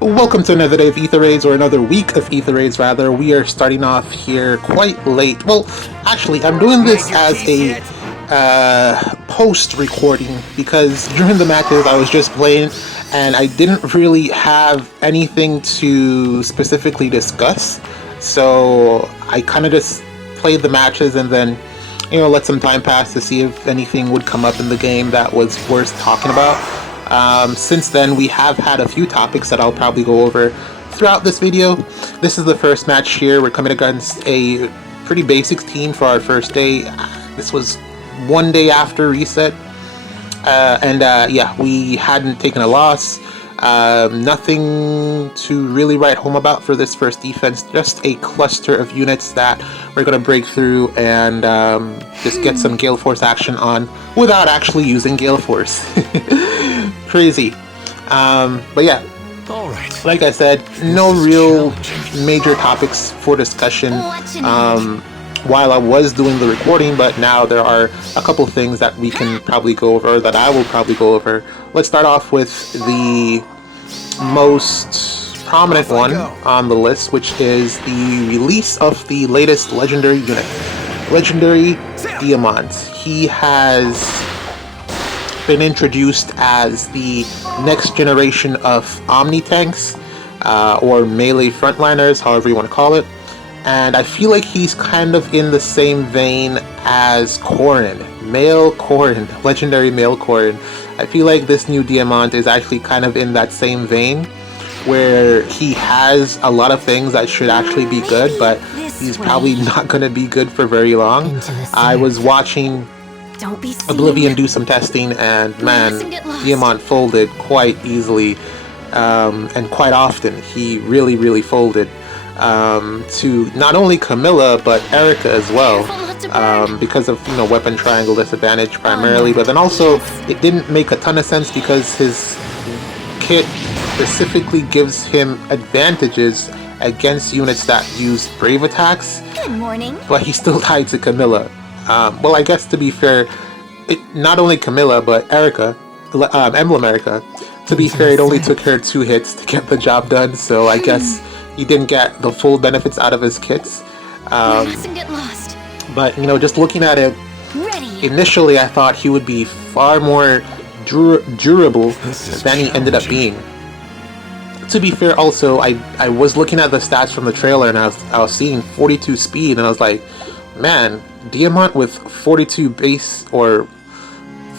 Welcome to another day of Ether Raids, or another week of Ether Raids rather. We are starting off here quite late. Well, actually, I'm doing this as a post-recording because during the matches I was just playing and I didn't really have anything to specifically discuss. So I kind of just played the matches and then, let some time pass to see if anything would come up in the game that was worth talking about. Since then, we have had a few topics that I'll probably go over throughout this video. This is the first match here. We're coming against a pretty basic team for our first day. This was one day after reset. Yeah, we hadn't taken a loss. Nothing to really write home about for this first defense. Just a cluster of units that we're going to break through and just get some Gale Force action on without actually using Gale Force. Crazy. But yeah, like I said, no real major topics for discussion while I was doing the recording, but now there are a couple things that we can probably go over, that I will probably go over. Let's start off with the most prominent one on the list, which is the release of the latest legendary unit, Legendary Diamant. He has been introduced as the next generation of Omni tanks, or melee frontliners, however you want to call it. And I feel like he's kind of in the same vein as Corrin, male Corrin, legendary male Corrin. I feel like this new Diamant is actually kind of in that same vein, where he has a lot of things that should actually be good, but he's probably not going to be good for very long. I was watching Oblivion do some testing, and man, Diamant folded quite easily, and quite often. He really folded to not only Camilla but Erica as well, because of weapon triangle disadvantage primarily, but then also it didn't make a ton of sense because his kit specifically gives him advantages against units that use brave attacks. Good morning. But he still tied to Camilla. Well, I guess to be fair, not only Camilla but Erica, Emblem Erica. To be fair, it only took her 2 hits to get the job done, so I guess he didn't get the full benefits out of his kits. But just looking at it, initially I thought he would be far more durable than he ended up being. To be fair, also I was looking at the stats from the trailer and I was seeing 42 speed, and I was like, man, Diamant with 42 base or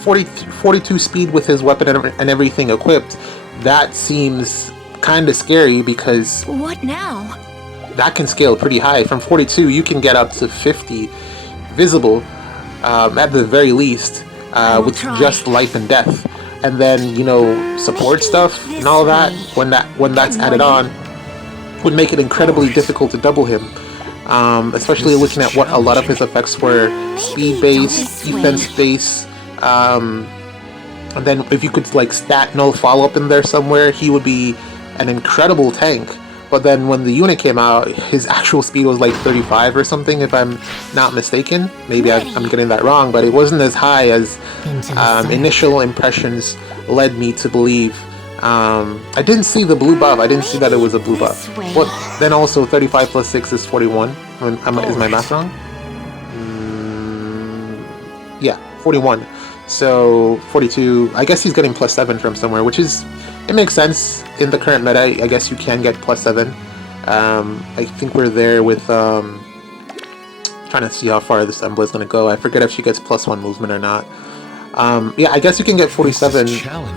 42 speed with his weapon and everything equipped, that seems kind of scary because what now? That can scale pretty high. From 42 you can get up to 50 visible, at the very least, with just life and death. And then support stuff and all that, when that's added on, would make it incredibly difficult to double him, especially looking at what a lot of his effects were: speed base, defense base, and then if you could like stat null follow up in there somewhere, he would be an incredible tank. But then when the unit came out, his actual speed was like 35 or something, if I'm not mistaken. Maybe I'm getting that wrong, but it wasn't as high as initial impressions led me to believe. I didn't see the blue buff. I didn't see that it was a blue buff. But then also 35 plus 6 is 41. Is my math wrong? Yeah, 41. So 42. I guess he's getting plus 7 from somewhere, which is... it makes sense in the current meta. I guess you can get plus 7. I think we're there with trying to see how far this Embla is going to go. I forget if she gets plus 1 movement or not. Yeah, I guess you can get 47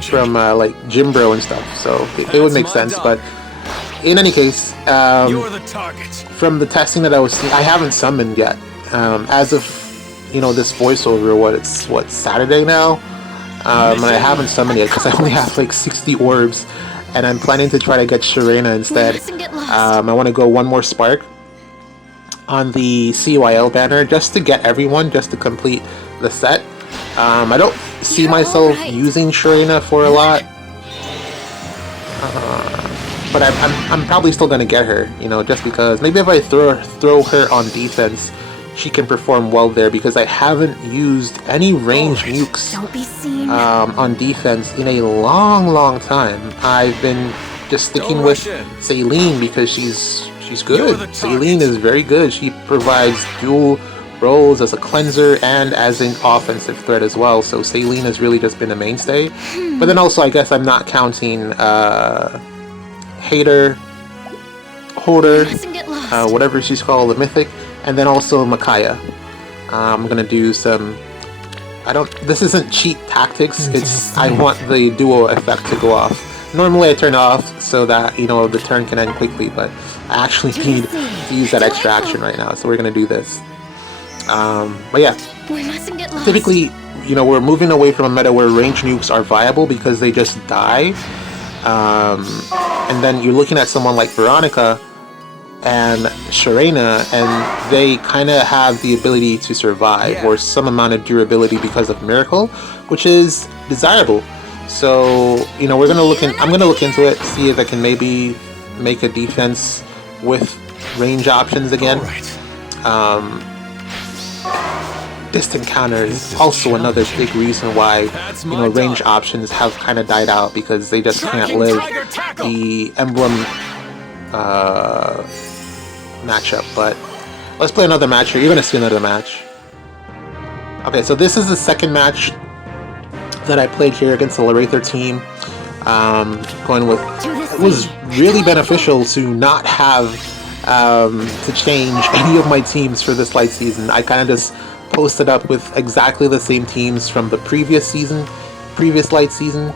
from like Gym Bro and stuff, so it would make sense. But in any case, from the testing that I was seeing, I haven't summoned yet. As of this voiceover, what Saturday now. And I haven't summoned yet because I only have like 60 orbs, and I'm planning to try to get Sharena instead. I want to go one more spark on the CYL banner just to get everyone, just to complete the set. I don't see myself using Sharena for a lot, but I'm probably still gonna get her, just because maybe if I throw her on defense, she can perform well there, because I haven't used any range nukes on defense in a long time. I've been just sticking with Celine because she's good. Celine is very good. She provides dual roles as a cleanser and as an offensive threat as well. So Celine has really just been a mainstay. But then also, I guess I'm not counting Hater, Holder, whatever she's called, the Mythic, and then also Micaiah. I'm gonna do some. This isn't cheat tactics. It's I want the duo effect to go off. Normally I turn it off so that the turn can end quickly, but I actually need to use that extra action right now. So we're gonna do this. But yeah, typically, we're moving away from a meta where range nukes are viable because they just die. And then you're looking at someone like Veronica and Sharena, and they kind of have the ability to survive or some amount of durability because of Miracle, which is desirable. So, I'm gonna look into it, see if I can maybe make a defense with range options again. Distant counter is also another big reason why range options have kind of died out, because they just can't live the emblem matchup. But let's play another match here. You're gonna see another match. Okay, so this is the second match that I played here against the Larather team. Going with, it was really beneficial to not have to change any of my teams for this light season. I kind of just posted up with exactly the same teams from the previous light season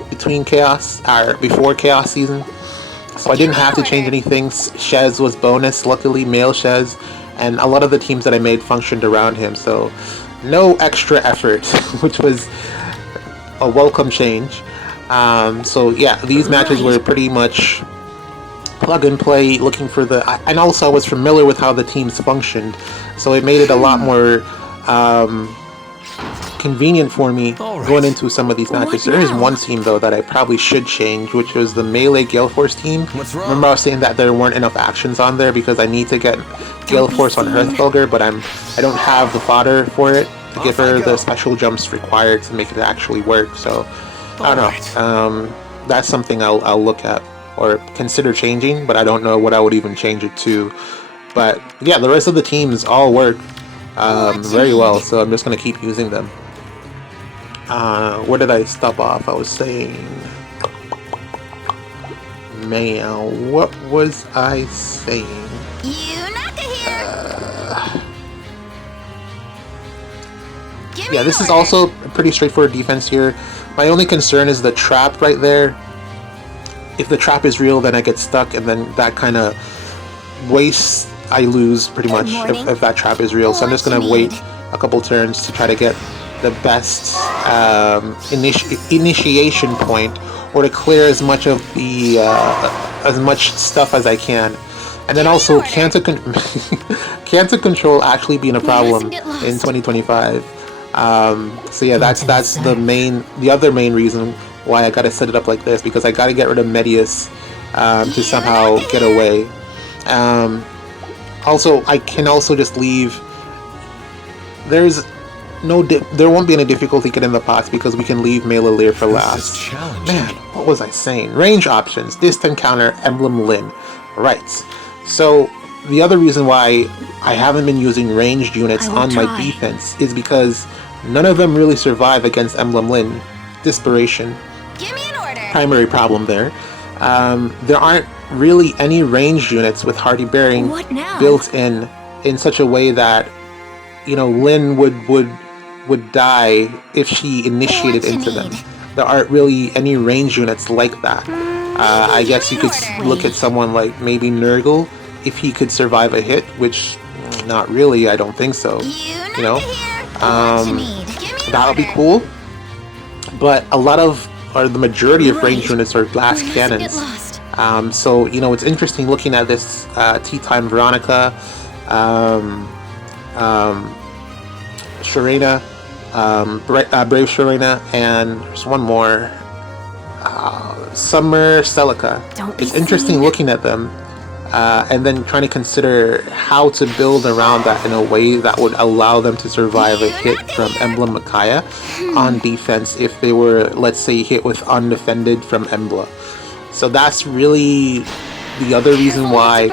before Chaos season. So I didn't have to change anything. Shez was bonus, luckily, male Shez, and a lot of the teams that I made functioned around him, so no extra effort, which was a welcome change. So yeah, these matches were pretty much plug and play, looking for and also I was familiar with how the teams functioned, so it made it a lot more convenient for me going into some of these matches. There is one team though that I probably should change, which was the melee Gale Force team. Remember I was saying that there weren't enough actions on there because I need to get Gale Force on Hearthfelger, but I don't have the fodder for it to give her the special jumps required to make it actually work. So I don't know. That's something I'll look at or consider changing, but I don't know what I would even change it to. But yeah, the rest of the teams all work very well, so I'm just going to keep using them. Where did I stop off? I was saying... Man, what was I saying? Yeah, this is also a pretty straightforward defense here. My only concern is the trap right there. If the trap is real, then I get stuck, and then that kind of wastes... I lose pretty much if that trap is real. So I'm just going to wait a couple turns to try to get the best initiation point, or to clear as much of the as much stuff as I can. And then also cancer control actually being a problem in 2025. So yeah, that's the other main reason why I gotta set it up like this, because I gotta get rid of Medius to somehow get away. Also, I can also just leave. There won't be any difficulty getting the pots because we can leave Malelir for last. Man, what was I saying? Range options, distant counter, emblem Lin. Right. So the other reason why I haven't been using ranged units on my defense is because none of them really survive against emblem Lin. Desperation. Give me an order. Primary problem there. There aren't really any ranged units with Hardy Bearing built in such a way that Lin would die if she initiated into them. There aren't really any ranged units like that. I guess you could look at someone like maybe Nurgle if he could survive a hit, which not really, I don't think so. That'll be cool. But the majority of ranged units are glass cannons. So it's interesting looking at this Tea Time Veronica, Sharena, Brave Sharena, and there's one more, Summer Celica. It's interesting looking at them and then trying to consider how to build around that in a way that would allow them to survive a hit from Emblem Micaiah on defense if they were, let's say, hit with undefended from Embla. So that's really the other reason why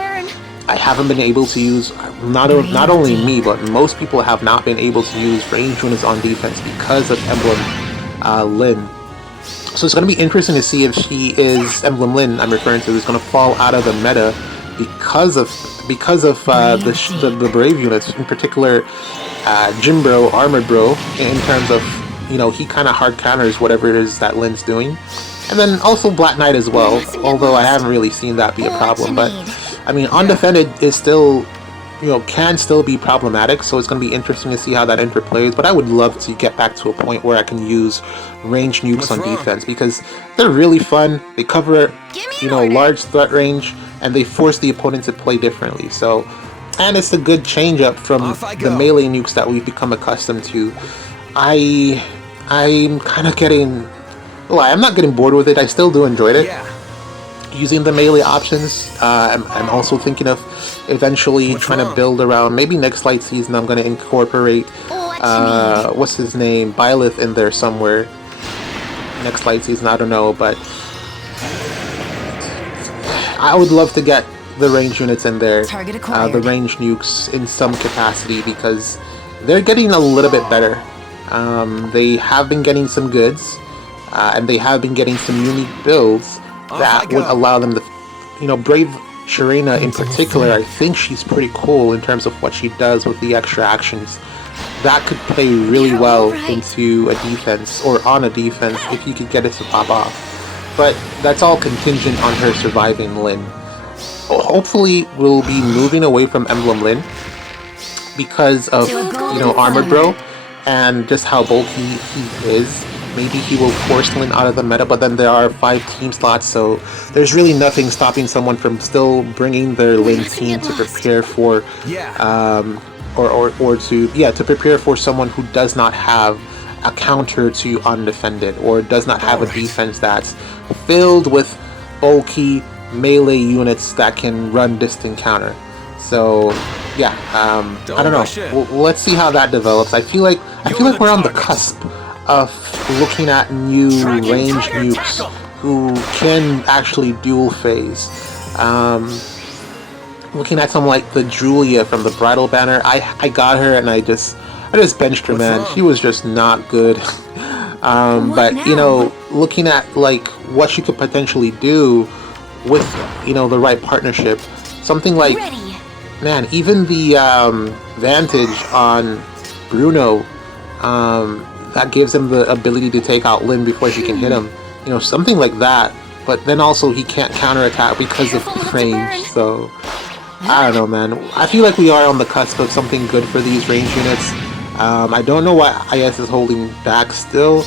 I haven't been able to use, not only me, but most people have not been able to use range units on defense because of Emblem Lyn. So it's going to be interesting to see if she is, Emblem Lyn I'm referring to, is going to fall out of the meta because of the Brave units, in particular Jimbro, Armored Bro, in terms of, you know, he kind of hard counters whatever it is that Lyn's doing. And then also Black Knight as well, although I haven't really seen that be a problem. But, I mean, Undefended is still, you know, can still be problematic, so it's going to be interesting to see how that interplays. But I would love to get back to a point where I can use range nukes on defense, because they're really fun. They cover, you know, large threat range, and they force the opponent to play differently. So, and it's a good change up from the melee nukes that we've become accustomed to. I'm kind of getting, well, I'm not getting bored with it. I still do enjoy it. Using the melee options. I'm also thinking of eventually trying to build around, maybe next light season I'm going to incorporate what's his name, Byleth, in there somewhere. Next light season, I don't know, but I would love to get the range units in there, the range nukes in some capacity, because they're getting a little bit better. They have been getting some goods, and they have been getting some unique builds that would allow them to, you know, Brave Sharena in particular, I think she's pretty cool in terms of what she does with the extra actions. That could play really well into a defense, or on a defense, if you could get it to pop off. But that's all contingent on her surviving Lyn. Hopefully we'll be moving away from Emblem Lyn because of, you know, Armored Bro and just how bulky he is. Maybe he will force Lyn out of the meta, but then there are 5 team slots, so there's really nothing stopping someone from still bringing their Lyn team to prepare for, to prepare for someone who does not have a counter to Undefended, or does not have a defense that's filled with bulky melee units that can run distant counter. So yeah, I don't know. Let's see how that develops. I feel like we're on the cusp of looking at new range nukes who can actually dual phase. Looking at someone like the Julia from the Bridal Banner, I got her and I just benched her, man. She was just not good. But you know, looking at like what she could potentially do with, you know, the right partnership, something like, man, even the Vantage on Bruno, that gives him the ability to take out Lyn before she can hit him. You know, something like that. But then also he can't counterattack because of range. So, I don't know, man. I feel like we are on the cusp of something good for these range units. I don't know why IS is holding back still.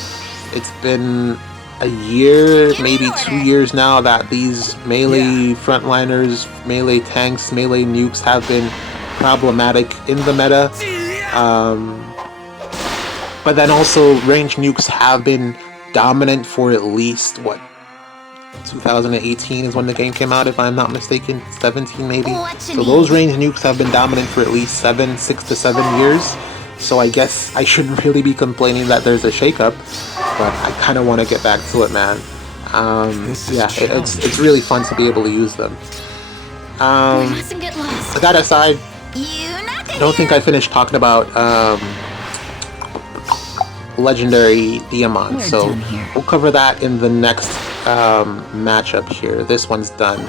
It's been a year, maybe 2 years now, that these melee frontliners, melee tanks, melee nukes have been problematic in the meta. But then also range nukes have been dominant for at least, what, 2018 is when the game came out, if I'm not mistaken, 17 maybe. So those range nukes have been dominant for at least 6 to 7 years. So I guess I shouldn't really be complaining that there's a shakeup, but I kind of want to get back to it, man. Yeah, it's really fun to be able to use them. That aside, I don't think I finished talking about Legendary Diamond, so we'll cover that in the next matchup here. This one's done.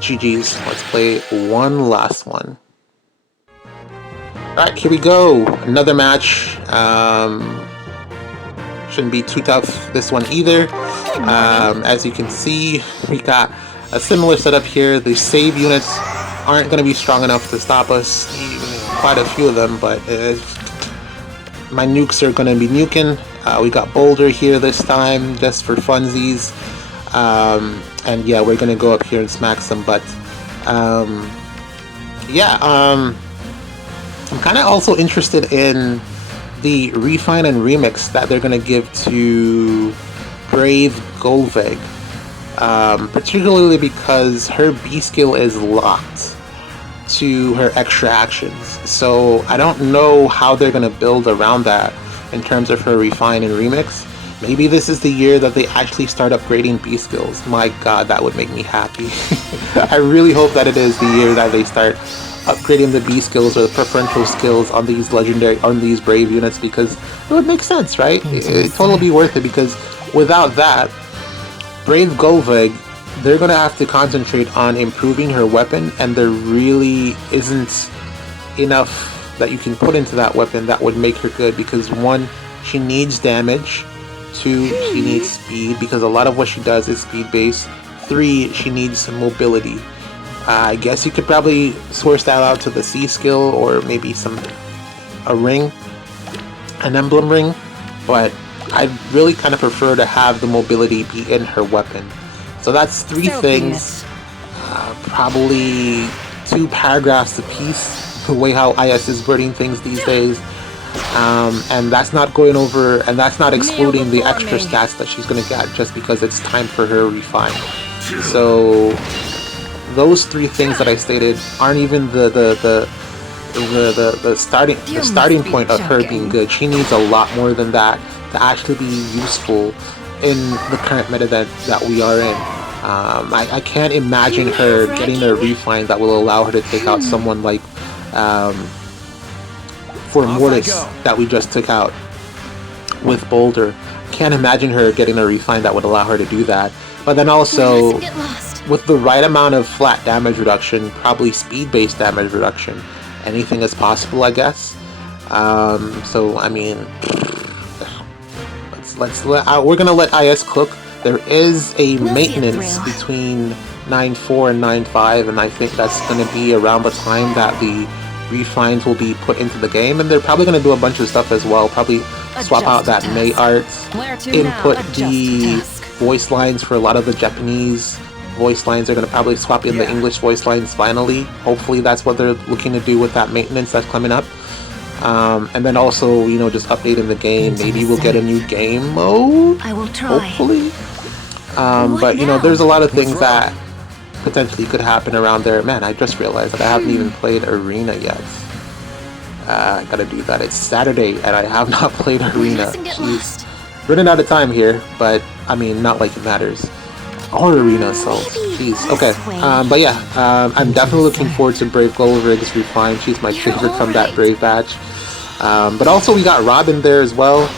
GG's. Let's play one last one. Alright, here we go. Another match. Shouldn't be too tough, this one either. As you can see, we got a similar setup here. The save units aren't going to be strong enough to stop us. Quite a few of them, but my nukes are going to be nuking. We got Boulder here this time, just for funsies. And yeah, we're going to go up here and smack some butt. I'm kind of also interested in the refine and remix that they're going to give to Brave Golveg. Particularly because her B skill is locked to her extra actions. So I don't know how they're going to build around that in terms of her refine and remix. Maybe this is the year that they actually start upgrading B skills. My god, that would make me happy. I really hope that it is the year that they start upgrading the B skills or the preferential skills on these brave units, because it would make sense, right? It'd totally be worth it, because without that, Brave Golvig, they're gonna have to concentrate on improving her weapon, and there really isn't enough that you can put into that weapon that would make her good, because 1, she needs damage, 2, she needs speed, because a lot of what she does is speed based, 3, she needs some mobility. I guess you could probably source that out to the C skill, or maybe a ring, an emblem ring, but I'd really kind of prefer to have the mobility be in her weapon. So that's 3 things, probably 2 paragraphs apiece, the way how IS is wording things these days. And that's not going over, and that's not excluding the extra stats that she's going to get just because it's time for her refine. So those 3 things that I stated aren't even the starting point of her being good. She needs a lot more than that to actually be useful in the current meta that we are in. I can't imagine her getting a refine that will allow her to take out someone like for Mortis that we just took out with Boulder. Can't imagine her getting a refine that would allow her to do that. But then also, with the right amount of flat damage reduction, probably speed-based damage reduction, anything is possible, I guess. So I mean, we're gonna let IS cook. There is a maintenance between 9.4 and 9.5, and I think that's gonna be around the time that the refines will be put into the game, and they're probably gonna do a bunch of stuff as well. Probably swap out that May art, input the voice lines for a lot of the Japanese voice lines. They're going to probably swap in the English voice lines finally. Hopefully that's what they're looking to do with that maintenance that's coming up. And then also, you know, just updating the game. Maybe we'll get a new game mode. I will try. Hopefully. But, you know, there's a lot of things that potentially could happen around there. Man, I just realized that I haven't even played Arena yet. I gotta do that. It's Saturday and I have not played Arena. Jeez. Running out of time here, but I mean, not like it matters. Or Arena Assault. Jeez. Okay. But yeah, I'm definitely looking forward to Brave Golvig's refine. She's my favorite from that Brave batch. But also we got Robin there as well.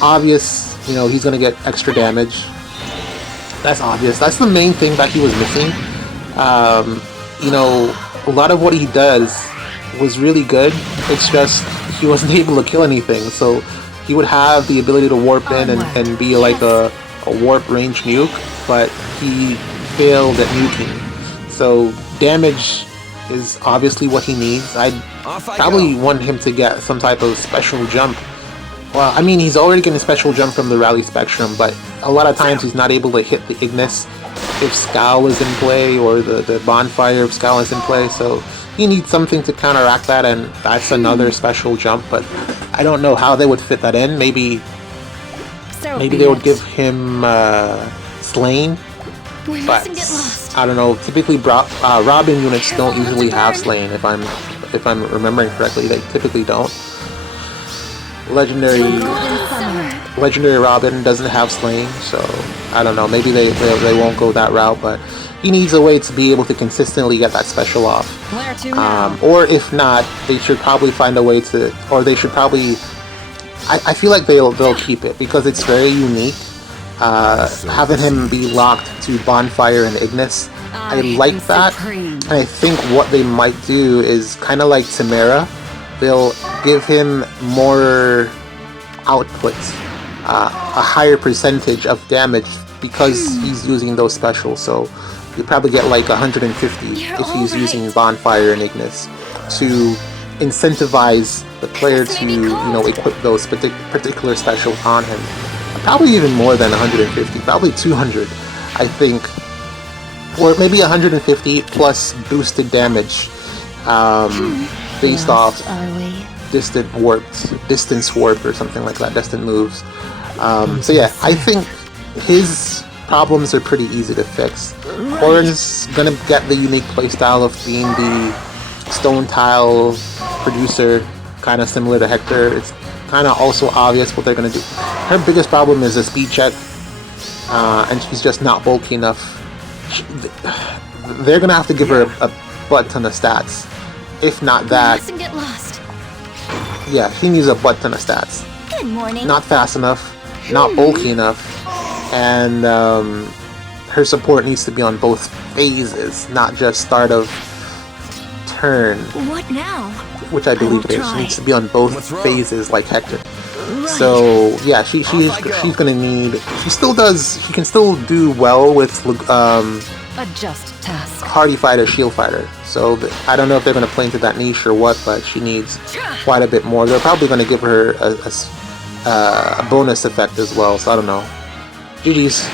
Obvious, you know, he's gonna get extra damage. That's obvious. That's the main thing that he was missing. You know, a lot of what he does was really good. It's just he wasn't able to kill anything. So he would have the ability to warp in and be like a warp range nuke, but he failed at nuking. So damage is obviously what he needs. I'd probably want him to get some type of special jump. Well, I mean, he's already getting a special jump from the Rally Spectrum, but a lot of times he's not able to hit the Ignis if Scowl is in play, or the Bonfire if Scowl is in play, so he needs something to counteract that, and that's another special jump, but I don't know how they would fit that in. Maybe they would give him Slain, but I don't know. Typically, Robin units don't usually have Slain. If I'm remembering correctly, they typically don't. Legendary Robin doesn't have Slain, so I don't know. Maybe they won't go that route, but he needs a way to be able to consistently get that special off. Or if not, they should probably find a way to, or they should probably. I feel like they'll keep it because it's very unique. Having him be locked to Bonfire and Ignis, I like that. And I think what they might do is kind of like Tamara. They'll give him more output, a higher percentage of damage because he's using those specials. So you probably get like 150 if he's using Bonfire and Ignis to incentivize the player to, you know, equip those particular specials on him. Probably even more than 150, probably 200, I think, or maybe 150 plus boosted damage, based off distance warp or something like that, distant moves. So yeah, I think his problems are pretty easy to fix. Corrin's gonna get the unique playstyle of being the stone tile producer, kind of similar to Hector. It's kind of also obvious what they're gonna do. Her biggest problem is a speed check, and she's just not bulky enough. They're gonna have to give her a butt ton of stats. If not that, Mustn't get lost. yeah, she needs a butt ton of stats. Good morning. Not fast enough, not bulky enough, and her support needs to be on both phases, not just start of turn, What now? which I believe it is. She try. needs to be on both phases like Hector. Right. So yeah, she's gonna need. She can still do well with Adjust task. hardy fighter, shield fighter. So I don't know if they're gonna play into that niche or what, but she needs quite a bit more. They're probably gonna give her a bonus effect as well. So I don't know. GG's.